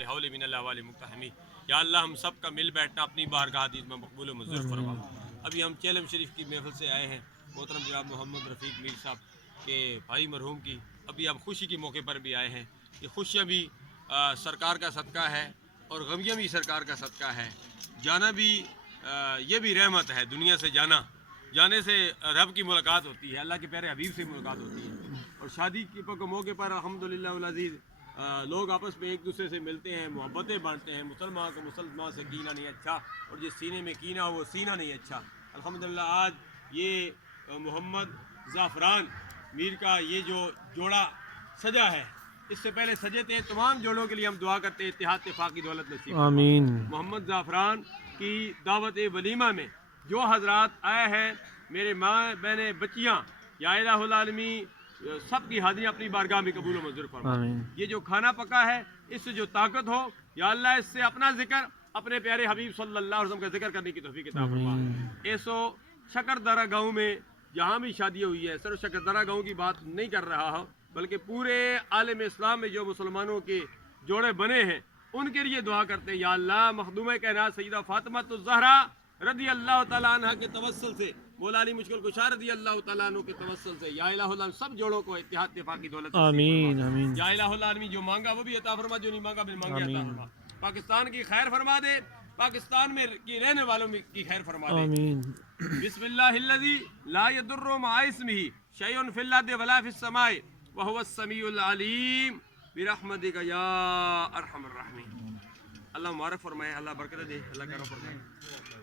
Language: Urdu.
الحول من اللہ والے مقتحمی. یا اللہ ہم سب کا مل بیٹھنا اپنی بارگاہ حدیث میں مقبول و منظور فرما. ابھی ہم چیلم شریف کی محفل سے آئے ہیں محترم جناب محمد رفیق میر صاحب کے بھائی مرحوم کی. ابھی ہم خوشی کے موقع پر بھی آئے ہیں. یہ خوشیاں بھی سرکار کا صدقہ ہے اور غمیاں بھی سرکار کا صدقہ ہے. جانا بھی یہ بھی رحمت ہے. دنیا سے جانے سے رب کی ملاقات ہوتی ہے, اللہ کے پیارے حبیب سے ملاقات ہوتی ہے. اور شادی کے موقع پر الحمدللہ العزیز لوگ آپس میں ایک دوسرے سے ملتے ہیں, محبتیں بانٹتے ہیں. مسلمان کو مسلمان سے کینہ نہیں اچھا, اور جس سینے میں کینہ ہو وہ سینہ نہیں اچھا. الحمدللہ آج یہ محمد زعفران میر کا یہ جو جوڑا سجا ہے, اس سے پہلے سجے تھے. تمام جوڑوں کے لیے ہم دعا کرتے ہیں اتحاد اتفاق کی دولت نصیب. آمین. محمد زعفران کی دعوت ولیمہ میں جو حضرات آئے ہیں, میرے ماں بہنیں بچیاں, یا الہ العالمین سب کی حاضری اپنی بارگاہ میں قبول و منظور فرما. یہ جو کھانا پکا ہے اس سے جو طاقت ہو, یا اللہ اس سے اپنا ذکر اپنے پیارے حبیب صلی اللہ علیہ وسلم کا ذکر کرنے کی توفیق عطا فرما. ایسو شکردرہ گاؤں میں جہاں بھی شادی ہوئی ہے, صرف شکردرہ گاؤں کی بات نہیں کر رہا ہوں, بلکہ پورے عالم اسلام میں جو مسلمانوں کے جوڑے بنے ہیں ان کے لیے دعا کرتے ہیں. یا اللہ مخدومہ کائنات سیدہ فاطمہ الزہرا رضی اللہ تعالیٰ عنہ کے توسل سے, مولا علی مشکل کشا رضی اللہ تعالیٰ عنہ کے توسل سے, یا الہ العالمین سب جوڑوں کو اتحاد اتفاق کی دولت آمین. آمین. یا الہ العالمین جو مانگا وہ بھی عطا فرما, جو نہیں مانگا بل مانگے عطا فرما. پاکستان کی خیر فرما دے, پاکستان میں کی رہنے والوں کی خیر فرما دے. آمین. بسم اللہ الذی لا یضر مع اسمہ شیء فی الارض ولا فی السماء وهو السمیع العلیم برحمتک یا ارحم الراحمین. اللہ معرف فرمائے, اللہ برکت دے, اللہ کرم فرمائے.